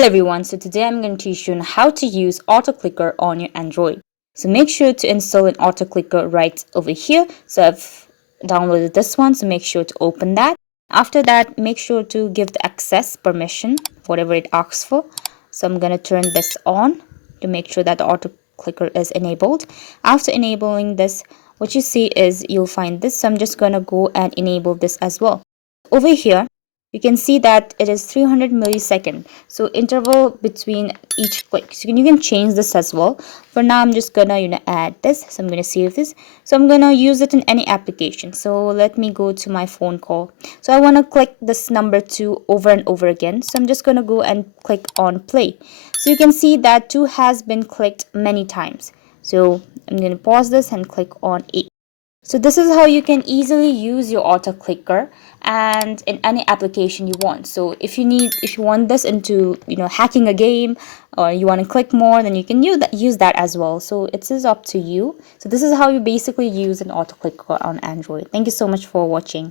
Hello everyone, so today I'm going to teach you on how to use AutoClicker on your Android. So make sure to install an AutoClicker right over here. So I've downloaded this one, so make sure to open that. After that, make sure to give the access permission, whatever it asks for. So I'm going to turn this on to make sure that the AutoClicker is enabled. After enabling this, what you see is you'll find this. So I'm just going to go and enable this as well. Over here, you can see that it is 300 millisecond, so interval between each click. So you can change this as well. For now, I'm just gonna add this. So I'm gonna save this. So I'm gonna use it in any application. So let me go to my phone call. So I want to click this number 2 over and over again. So I'm just gonna go and click on play. So you can see that 2 has been clicked many times. So I'm gonna pause this and click on 8. So this is how you can easily use your auto clicker and in any application you want. So if you want this into hacking a game, or you want to click more, then you can use that as well. So it is up to you. So this is how you basically use an auto clicker on Android. Thank you so much for watching.